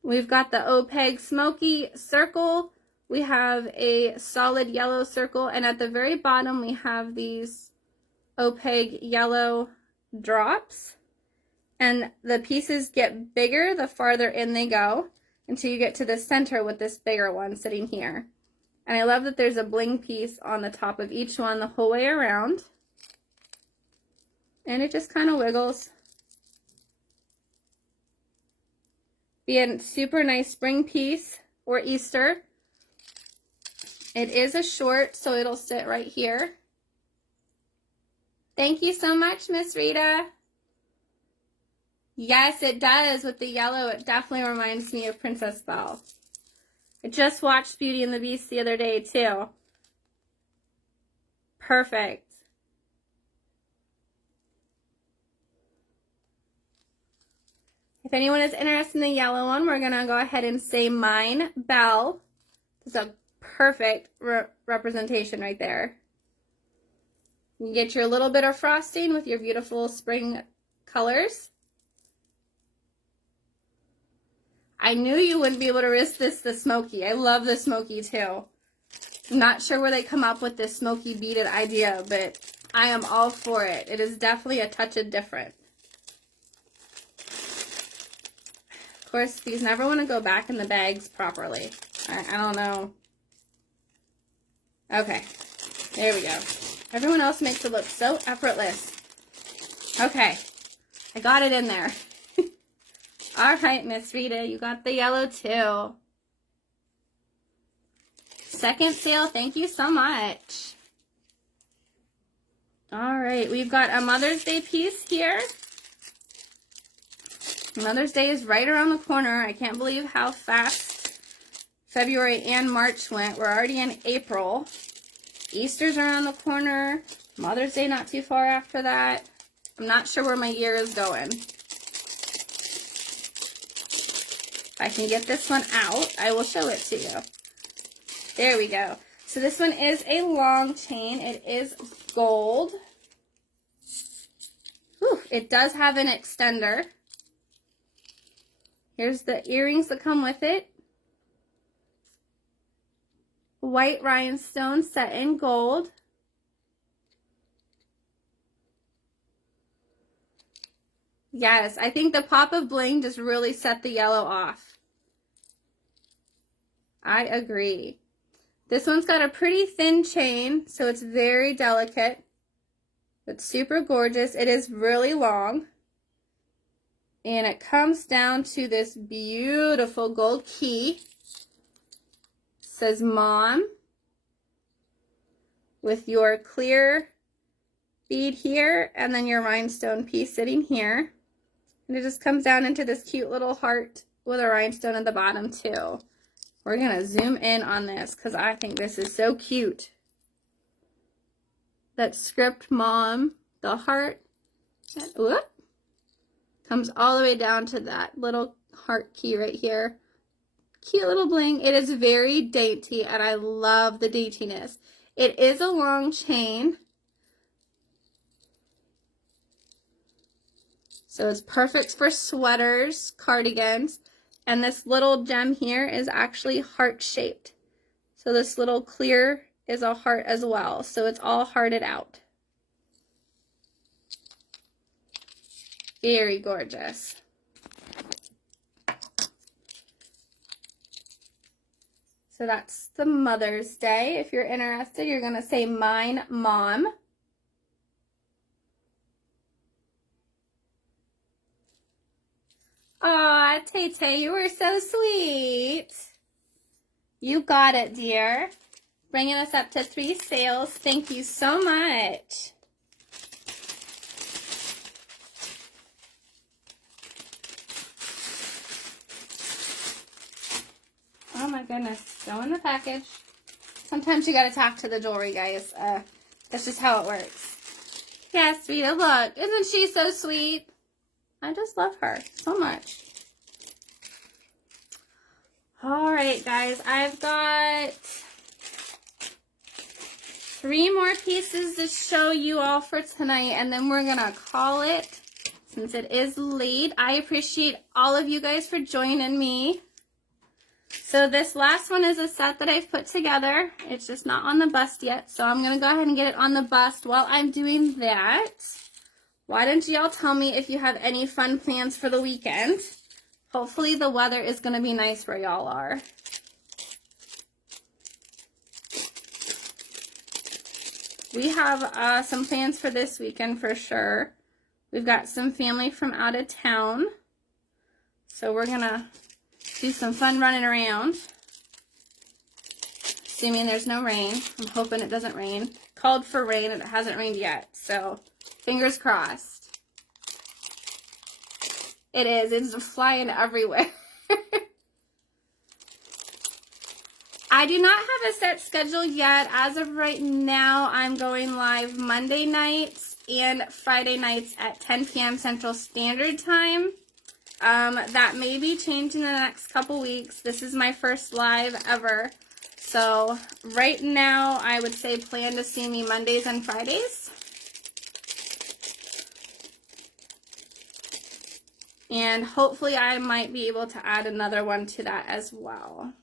We've got the opaque smoky circle. We have a solid yellow circle. And at the very bottom, we have these opaque yellow drops. And the pieces get bigger the farther in they go until you get to the center with this bigger one sitting here. And I love that there's a bling piece on the top of each one the whole way around. And it just kind of wiggles. Be a super nice spring piece or Easter. It is a short, so it'll sit right here. Thank you so much, Miss Rita. Yes, it does. With the yellow, it definitely reminds me of Princess Belle. I just watched Beauty and the Beast the other day, too. Perfect. If anyone is interested in the yellow one, we're going to go ahead and say Mine Belle. It's a perfect representation right there. You get your little bit of frosting with your beautiful spring colors. I knew you wouldn't be able to resist the smoky. I love the smoky too. I'm not sure where they come up with this smoky beaded idea, but I am all for it. It is definitely a touch of different. Of course, these never want to go back in the bags properly. I don't know. Okay, there we go. Everyone else makes it look so effortless. Okay, I got it in there. All right, Miss Rita, you got the yellow too. Second sale, thank you so much. All right, we've got a Mother's Day piece here. Mother's Day is right around the corner. I can't believe how fast February and March went. We're already in April. Easter's around the corner. Mother's Day not too far after that. I'm not sure where my year is going. If I can get this one out, I will show it to you. There we go. So this one is a long chain. It is gold. Whew, it does have an extender. Here's the earrings that come with it. White rhinestone set in gold. Yes, I think the pop of bling just really set the yellow off. I agree. This one's got a pretty thin chain, so it's very delicate. It's super gorgeous. It is really long. And it comes down to this beautiful gold key. It says Mom. With your clear bead here and then your rhinestone piece sitting here. And it just comes down into this cute little heart with a rhinestone at the bottom too. We're going to zoom in on this because I think this is so cute. That script Mom, the heart, whoop, comes all the way down to that little heart key right here. Cute little bling. It is very dainty and I love the daintiness. It is a long chain. So it's perfect for sweaters, cardigans, and this little gem here is actually heart-shaped. So this little clear is a heart as well. So it's all hearted out. Very gorgeous. So that's the Mother's Day. If you're interested, you're going to say mine, Mom. Aw, Tay-Tay, you were so sweet. You got it, dear. Bringing us up to 3 sales. Thank you so much. Oh my goodness, still in the package. Sometimes you gotta talk to the jewelry, guys. That's just how it works. Yes, Vita, look. Isn't she so sweet? I just love her so much. All right, guys, I've got 3 more pieces to show you all for tonight, and then we're gonna call it since it is late. I appreciate all of you guys for joining me. So this last one is a set that I've put together. It's just not on the bust yet, so I'm gonna go ahead and get it on the bust. While I'm doing that, why don't y'all tell me if you have any fun plans for the weekend? Hopefully the weather is gonna be nice where y'all are. We have some plans for this weekend for sure. We've got some family from out of town, so we're gonna do some fun running around, assuming there's no rain. I'm hoping it doesn't rain. Called for rain and it hasn't rained yet, so fingers crossed. It is. It's flying everywhere. I do not have a set schedule yet. As of right now, I'm going live Monday nights and Friday nights at 10 p.m. Central Standard Time. That may be changing in the next couple weeks. This is my first live ever. So right now, I would say plan to see me Mondays and Fridays. And hopefully I might be able to add another one to that as well.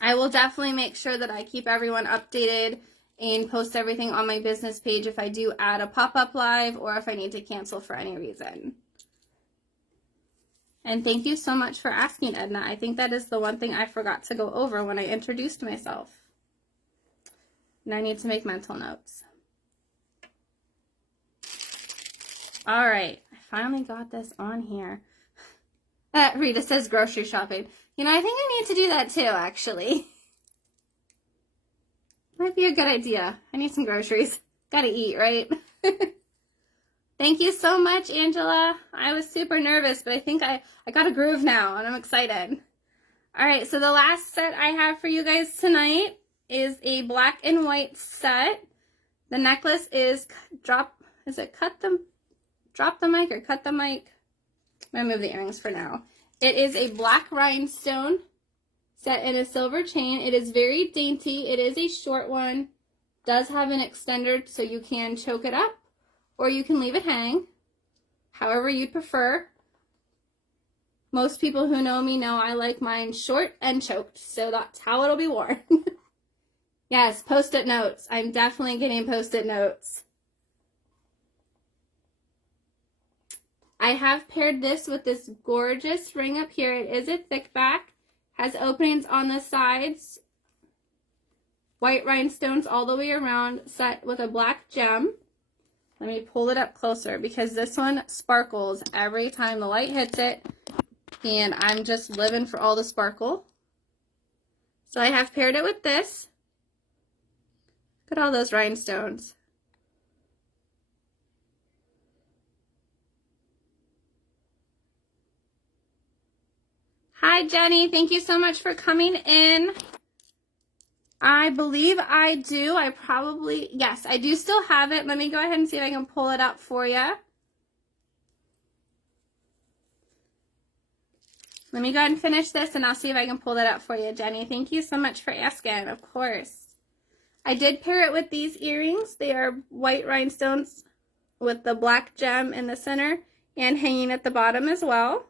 I will definitely make sure that I keep everyone updated and post everything on my business page if I do add a pop-up live or if I need to cancel for any reason. And thank you so much for asking, Edna. I think that is the one thing I forgot to go over when I introduced myself. And I need to make mental notes. All right, I finally got this on here. Rita says grocery shopping. You know, I think I need to do that too, actually. Might be a good idea. I need some groceries. Gotta eat, right? Thank you so much, Angela. I was super nervous, but I think I got a groove now, and I'm excited. All right, so the last set I have for you guys tonight is a black and white set. The necklace is drop the mic or cut the mic? I'm going to move the earrings for now. It is a black rhinestone set in a silver chain. It is very dainty. It is a short one. Does have an extender so you can choke it up or you can leave it hang, however you prefer. Most people who know me know I like mine short and choked, so that's how it'll be worn. Yes, post-it notes. I'm definitely getting post-it notes. I have paired this with this gorgeous ring up here. It is a thick back, has openings on the sides, white rhinestones all the way around, set with a black gem. Let me pull it up closer because this one sparkles every time the light hits it, and I'm just living for all the sparkle. So I have paired it with this. Look at all those rhinestones. Hi, Jenny. Thank you so much for coming in. I believe I do. Yes, I do still have it. Let me go ahead and see if I can pull it up for you. Let me go ahead and finish this, and I'll see if I can pull that up for you, Jenny. Thank you so much for asking, of course. I did pair it with these earrings. They are white rhinestones with the black gem in the center and hanging at the bottom as well.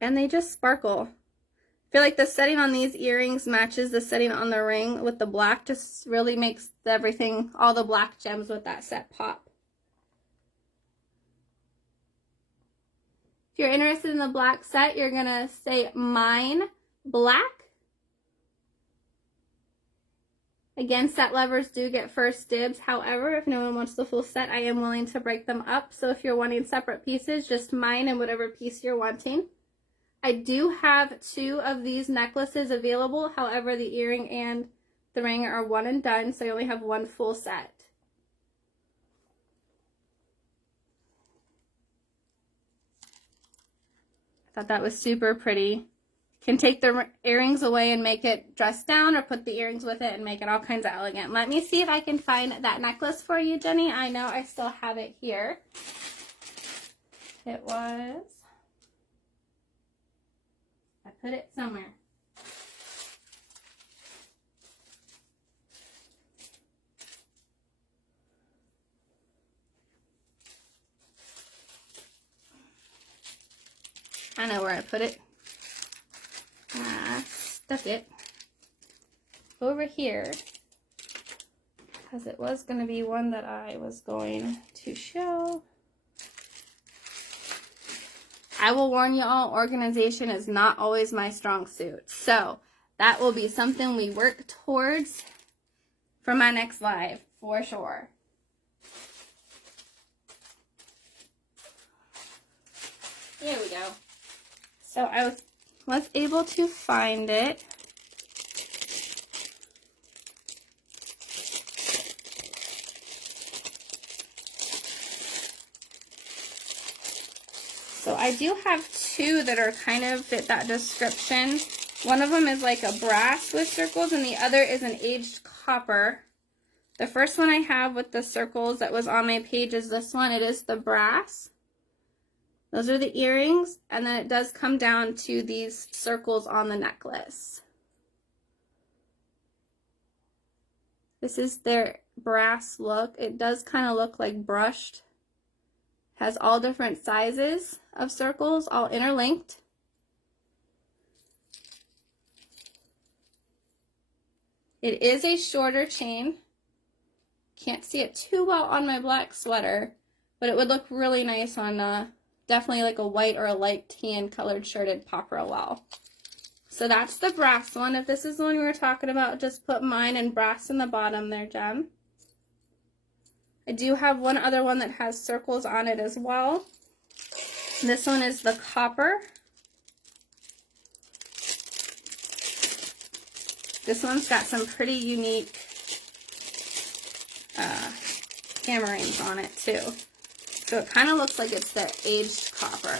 And they just sparkle. I feel like the setting on these earrings matches the setting on the ring with the black, just really makes everything, all the black gems with that set pop. If you're interested in the black set, you're gonna say mine black. Again, set lovers do get first dibs. However, if no one wants the full set, I am willing to break them up. So if you're wanting separate pieces, just mine and whatever piece you're wanting. I do have 2 of these necklaces available. However, the earring and the ring are one and done, so I only have 1 full set. I thought that was super pretty. You can take the earrings away and make it dress down, or put the earrings with it and make it all kinds of elegant. Let me see if I can find that necklace for you, Jenny. I know I still have it here. It was... I put it somewhere. I know where I put it. Stuck it over here because it was going to be one that I was going to show. I will warn you all, organization is not always my strong suit. So that will be something we work towards for my next live, for sure. There we go. So I was able to find it. So I do have 2 that are kind of fit that description. One of them is like a brass with circles, and the other is an aged copper. The first one I have with the circles that was on my page is this one. It is the brass. Those are the earrings, and then it does come down to these circles on the necklace. This is their brass look. It does kind of look like brushed. Has all different sizes of circles, all interlinked. It is a shorter chain. Can't see it too well on my black sweater, but it would look really nice on definitely like a white or a light tan colored shirted pop real well. So that's the brass one. If this is the one we were talking about, just put mine and brass in the bottom there, Jem. I do have one other one that has circles on it as well. This one is the copper. This one's got some pretty unique hammerings on it too. So it kind of looks like it's the aged copper.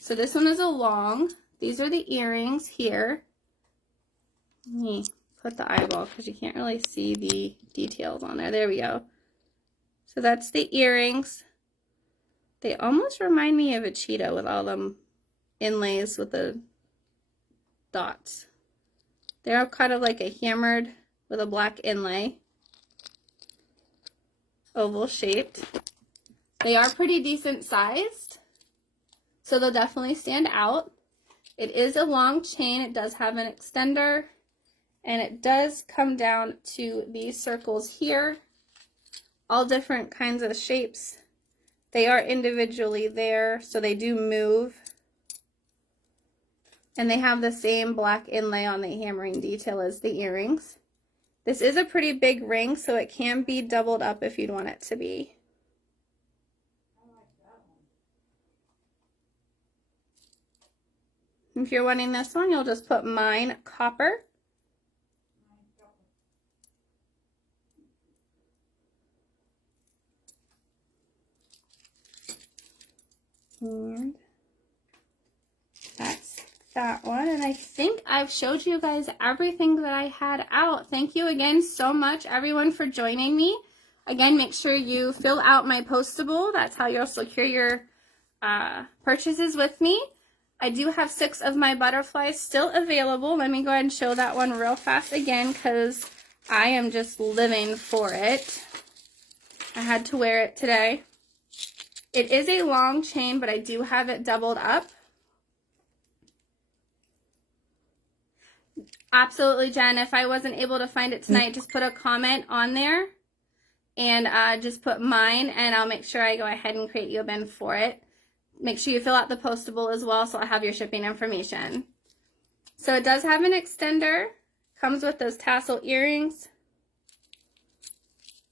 So this one is a long. These are the earrings here. Let me put the eyeball because you can't really see the details on there. There we go. So that's the earrings. They almost remind me of a cheetah with all them inlays with the dots. They're kind of like a hammered with a black inlay. Oval shaped. They are pretty decent sized, so they'll definitely stand out. It is a long chain. It does have an extender, and it does come down to these circles here. All different kinds of shapes. They are individually there, so they do move. And they have the same black inlay on the hammering detail as the earrings. This is a pretty big ring, so it can be doubled up if you'd want it to be. If you're wanting this one, you'll just put mine copper. And that's that one. And I think I've showed you guys everything that I had out. Thank you again so much, everyone, for joining me. Again, make sure you fill out my postable. That's how you'll secure your purchases with me. I do have 6 of my butterflies still available. Let me go ahead and show that one real fast again because I am just living for it. I had to wear it today. It is a long chain, but I do have it doubled up. Absolutely, Jen. If I wasn't able to find it tonight, just put a comment on there and just put mine, and I'll make sure I go ahead and create you a bin for it. Make sure you fill out the postable as well so I have your shipping information. So it does have an extender. Comes with those tassel earrings.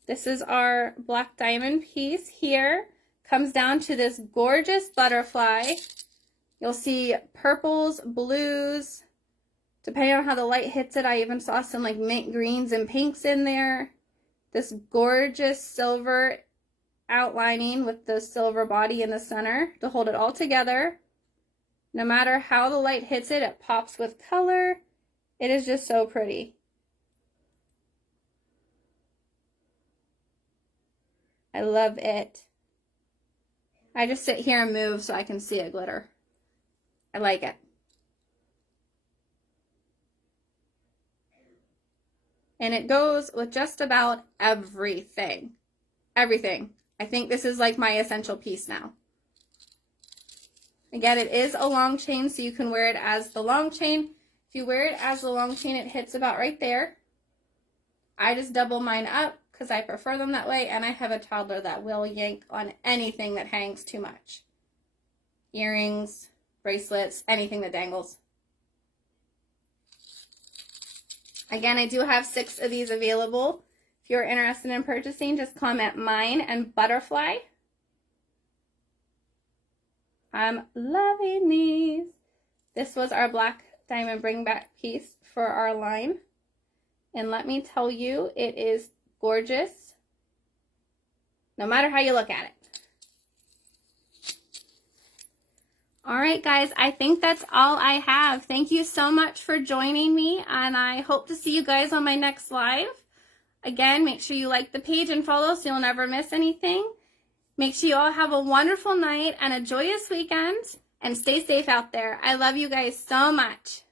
This is our black diamond piece here. Comes down to this gorgeous butterfly. You'll see purples, blues. Depending on how the light hits it, I even saw some like mint greens and pinks in there. This gorgeous silver outlining with the silver body in the center to hold it all together. No matter how the light hits it, it pops with color. It is just so pretty. I love it. I just sit here and move so I can see it glitter. I like it. And it goes with just about everything. Everything. I think this is like my essential piece now. Again, it is a long chain, so you can wear it as the long chain. If you wear it as the long chain, it hits about right there. I just double mine up because I prefer them that way, and I have a toddler that will yank on anything that hangs too much. Earrings, bracelets, anything that dangles. Again, I do have 6 of these available. If you're interested in purchasing, just comment mine and butterfly. I'm loving these. This was our black diamond bring back piece for our line. And let me tell you, it is gorgeous. No matter how you look at it. All right, guys, I think that's all I have. Thank you so much for joining me, and I hope to see you guys on my next live. Again, make sure you like the page and follow so you'll never miss anything. Make sure you all have a wonderful night and a joyous weekend, and stay safe out there. I love you guys so much.